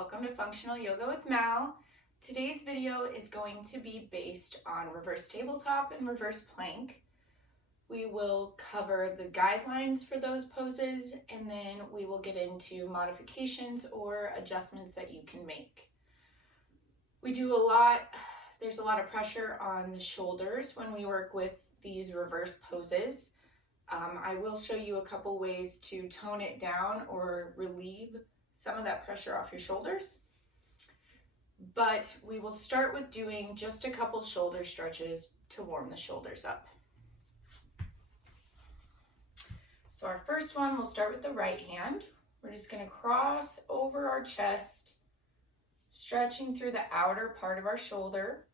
Welcome to Functional Yoga with Mal. Today's video is going to be based on reverse tabletop and reverse plank. We will cover the guidelines for those poses, and then we will get into modifications or adjustments that you can make. There's a lot of pressure on the shoulders when we work with these reverse poses. I will show you a couple ways to tone it down or relieve some of that pressure off your shoulders. But we will start with doing just a couple shoulder stretches to warm the shoulders up. So our first one, we'll start with the right hand. We're just going to cross over our chest, stretching through the outer part of our shoulder.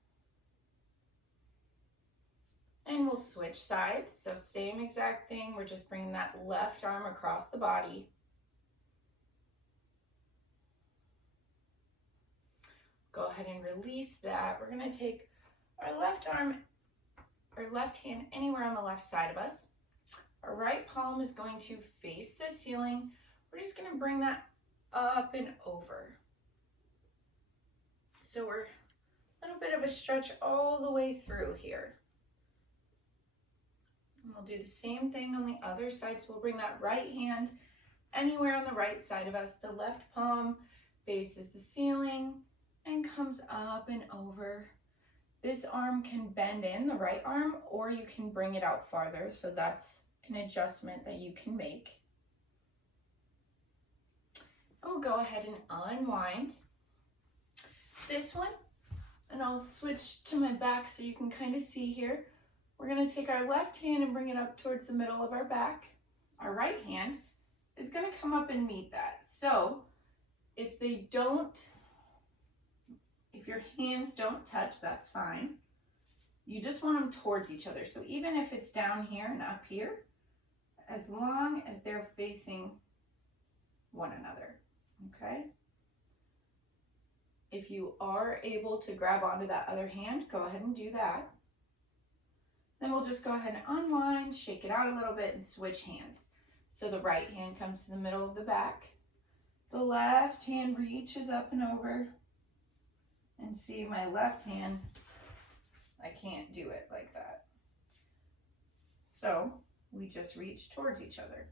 And we'll switch sides. So same exact thing, we're just bringing that left arm across the body. Go ahead and release that. We're going to take our left arm or left hand anywhere on the left side of us. Our right palm is going to face the ceiling. We're just going to bring that up and over. So we're a little bit of a stretch all the way through here. And we'll do the same thing on the other side. So we'll bring that right hand anywhere on the right side of us. The left palm faces the ceiling and comes up and over. This arm can bend in, the right arm, or you can bring it out farther. So that's an adjustment that you can make. And we'll go ahead and unwind this one. And I'll switch to my back so you can kind of see here. We're going to take our left hand and bring it up towards the middle of our back. Our right hand is going to come up and meet that. So if your hands don't touch, that's fine. You just want them towards each other. So even if it's down here and up here, as long as they're facing one another, okay? If you are able to grab onto that other hand, go ahead and do that. Then we'll just go ahead and unwind, shake it out a little bit, and switch hands. So the right hand comes to the middle of the back. The left hand reaches up and over. And see, my left hand, I can't do it like that. So we just reach towards each other.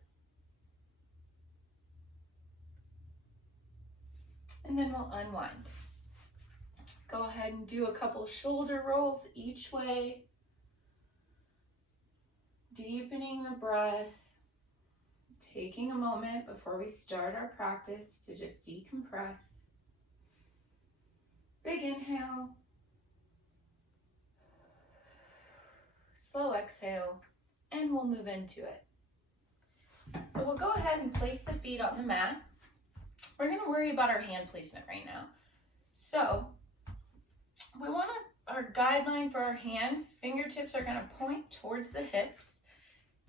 And then we'll unwind. Go ahead and do a couple shoulder rolls each way. Deepening the breath. Taking a moment before we start our practice to just decompress. Big inhale, slow exhale, and we'll move into it. So we'll go ahead and place the feet on the mat. We're going to worry about our hand placement right now. So we want our guideline for our hands. Fingertips are going to point towards the hips,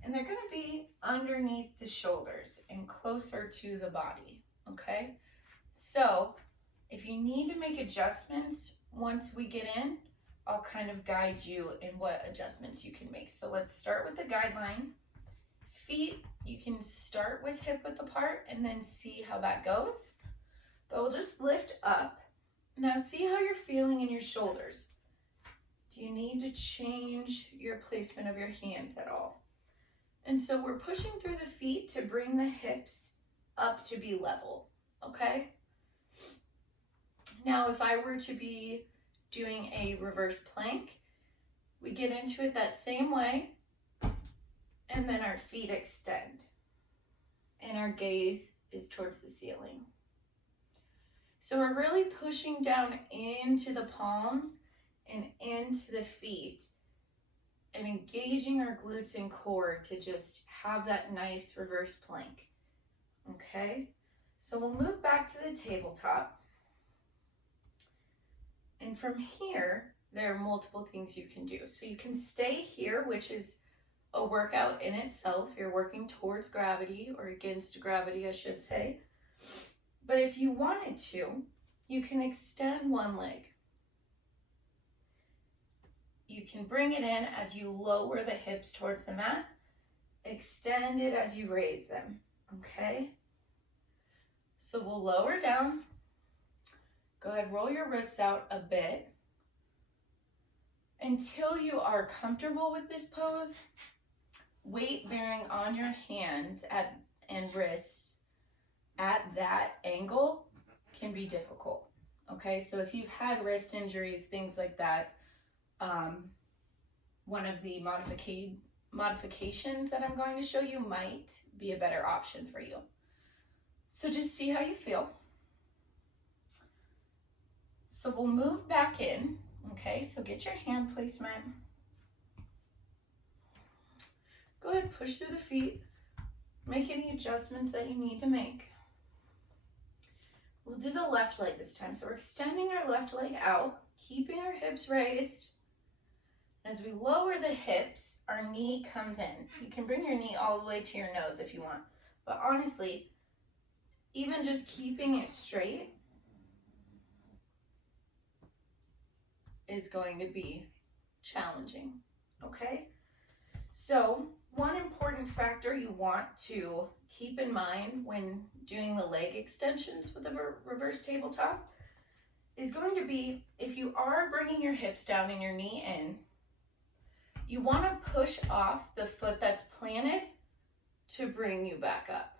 and they're going to be underneath the shoulders and closer to the body, okay? So if you need to make adjustments once we get in, I'll kind of guide you in what adjustments you can make. So let's start with the guideline. Feet, you can start with hip width apart and then see how that goes. But we'll just lift up. Now see how you're feeling in your shoulders. Do you need to change your placement of your hands at all? And so we're pushing through the feet to bring the hips up to be level, okay? Now, if I were to be doing a reverse plank, we get into it that same way, and then our feet extend, and our gaze is towards the ceiling. So we're really pushing down into the palms and into the feet, and engaging our glutes and core to just have that nice reverse plank, okay? So we'll move back to the tabletop. And from here, there are multiple things you can do. So you can stay here, which is a workout in itself. You're working towards gravity, or against gravity, I should say. But if you wanted to, you can extend one leg. You can bring it in as you lower the hips towards the mat. Extend it as you raise them, okay? So we'll lower down Go ahead, roll your wrists out a bit. Until you are comfortable with this pose, weight bearing on your hands and wrists at that angle can be difficult. Okay, so if you've had wrist injuries, things like that, one of the modifications that I'm going to show you might be a better option for you. So just see how you feel. So we'll move back in, okay? So get your hand placement. Go ahead, push through the feet. Make any adjustments that you need to make. We'll do the left leg this time. So we're extending our left leg out, keeping our hips raised. As we lower the hips, our knee comes in. You can bring your knee all the way to your nose if you want. But honestly, even just keeping it straight is going to be challenging, okay? So one important factor you want to keep in mind when doing the leg extensions with a reverse tabletop is going to be, if you are bringing your hips down and your knee in, you want to push off the foot that's planted to bring you back up,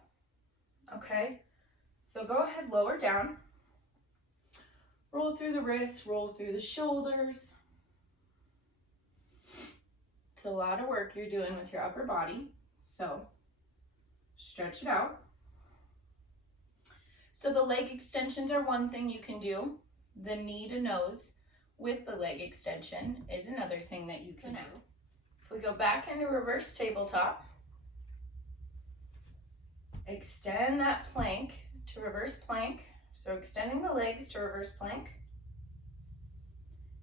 okay? So go ahead, lower down. Roll through the wrists, roll through the shoulders. It's a lot of work you're doing with your upper body, so stretch it out. So the leg extensions are one thing you can do. The knee to nose with the leg extension is another thing that you can do. If we go back into reverse tabletop, extend that plank to reverse plank. So extending the legs to reverse plank.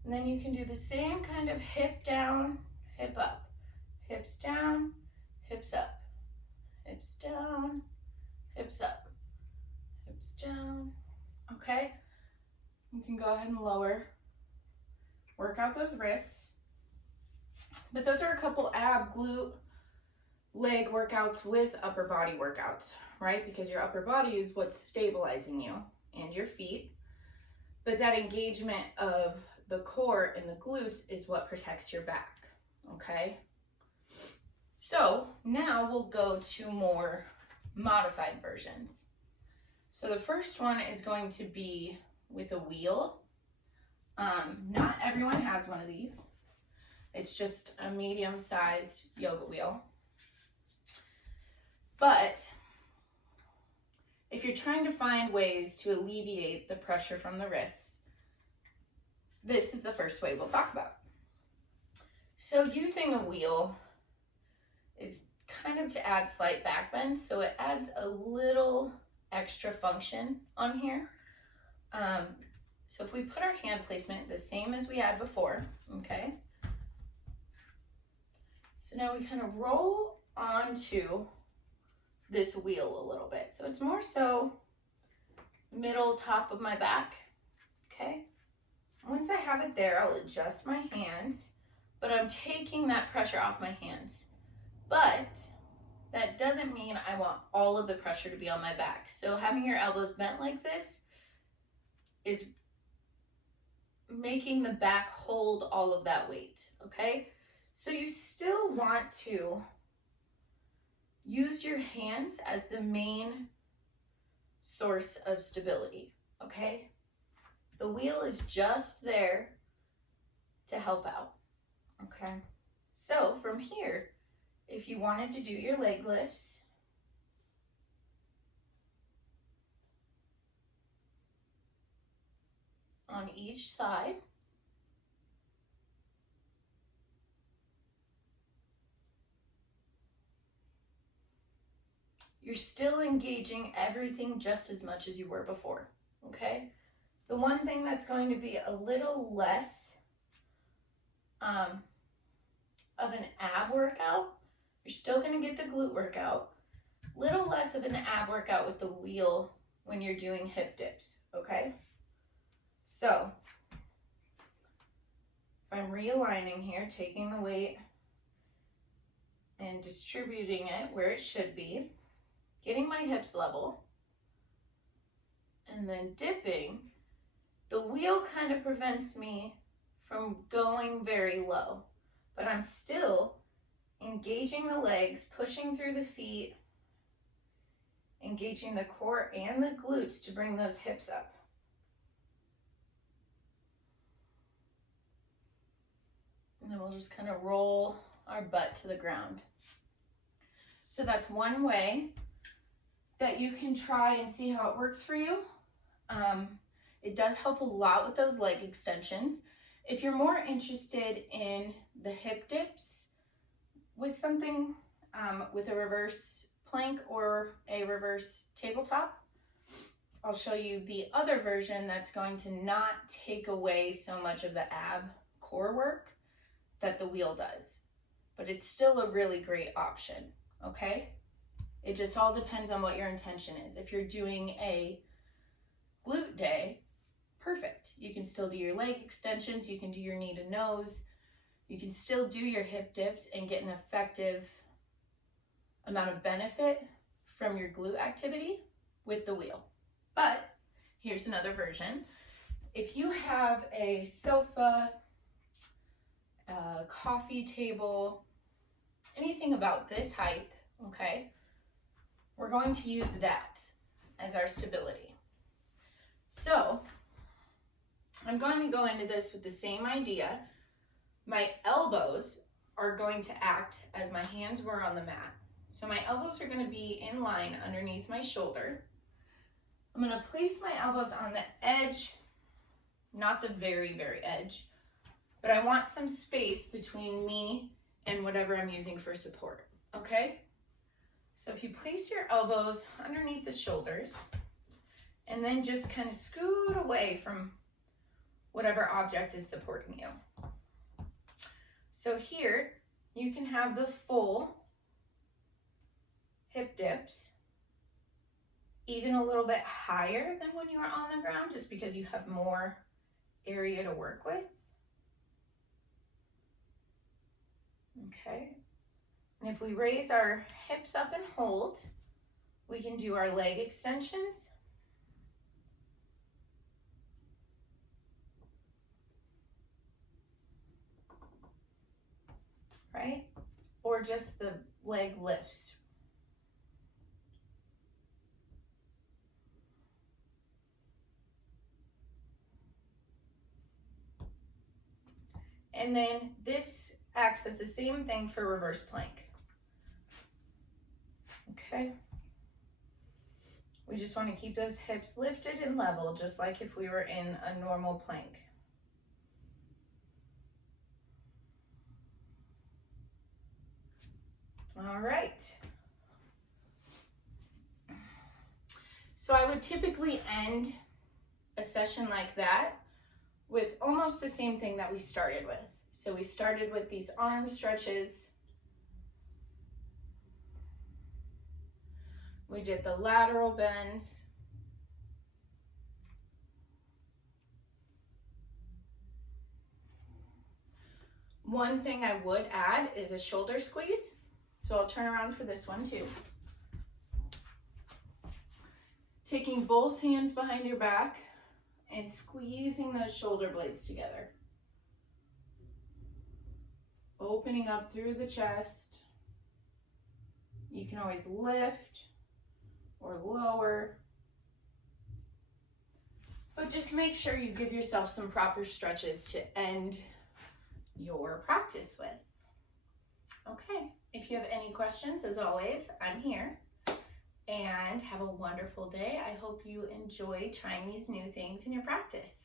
And then you can do the same kind of hip down, hip up. Hips down, hips up. Hips down, hips up. Hips down. Okay? You can go ahead and lower. Work out those wrists. But those are a couple ab, glute, leg workouts with upper body workouts, right? Because your upper body is what's stabilizing you and your feet. But that engagement of the core and the glutes is what protects your back, okay? So now we'll go to more modified versions. So the first one is going to be with a wheel. Not everyone has one of these. It's just a medium-sized yoga wheel. But if you're trying to find ways to alleviate the pressure from the wrists, this is the first way we'll talk about. So using a wheel is kind of to add slight back bend, so it adds a little extra function on here. So if we put our hand placement the same as we had before, okay? So now we kind of roll onto this wheel a little bit. So it's more so middle, top of my back, okay? Once I have it there, I'll adjust my hands, but I'm taking that pressure off my hands. But that doesn't mean I want all of the pressure to be on my back. So having your elbows bent like this is making the back hold all of that weight, okay? So you still want to use your hands as the main source of stability, okay? The wheel is just there to help out, okay? So from here, if you wanted to do your leg lifts, on each side, you're still engaging everything just as much as you were before, okay? The one thing that's going to be a little less of an ab workout, you're still going to get the glute workout, little less of an ab workout with the wheel when you're doing hip dips, okay? So, if I'm realigning here, taking the weight and distributing it where it should be, getting my hips level, and then dipping The wheel kind of prevents me from going very low, but I'm still engaging the legs, pushing through the feet, engaging the core and the glutes to bring those hips up. And then we'll just kind of roll our butt to the ground. So that's one way that you can try and see how it works for you. It does help a lot with those leg extensions. If you're more interested in the hip dips with something, with a reverse plank or a reverse tabletop, I'll show you the other version that's going to not take away so much of the ab core work that the wheel does, but it's still a really great option, okay? It just all depends on what your intention is. If you're doing a glute day, perfect. You can still do your leg extensions, you can do your knee to nose, you can still do your hip dips and get an effective amount of benefit from your glute activity with the wheel. But here's another version. If you have a sofa, a coffee table, anything about this height, okay, we're going to use that as our stability. So I'm going to go into this with the same idea. My elbows are going to act as my hands were on the mat. So my elbows are going to be in line underneath my shoulder. I'm going to place my elbows on the edge, not the very, very edge, but I want some space between me and whatever I'm using for support, okay? So if you place your elbows underneath the shoulders and then just kind of scoot away from whatever object is supporting you. So here you can have the full hip dips, even a little bit higher than when you are on the ground, just because you have more area to work with. Okay. And if we raise our hips up and hold, we can do our leg extensions. Right? Or just the leg lifts. And then this acts as the same thing for reverse plank. Okay. We just want to keep those hips lifted and level, just like if we were in a normal plank. All right. So I would typically end a session like that with almost the same thing that we started with. So we started with these arm stretches. We did the lateral bends. One thing I would add is a shoulder squeeze. So I'll turn around for this one too. Taking both hands behind your back and squeezing those shoulder blades together. Opening up through the chest. You can always lift or lower, but just make sure you give yourself some proper stretches to end your practice with. Okay, if you have any questions, as always, I'm here. And have a wonderful day. I hope you enjoy trying these new things in your practice.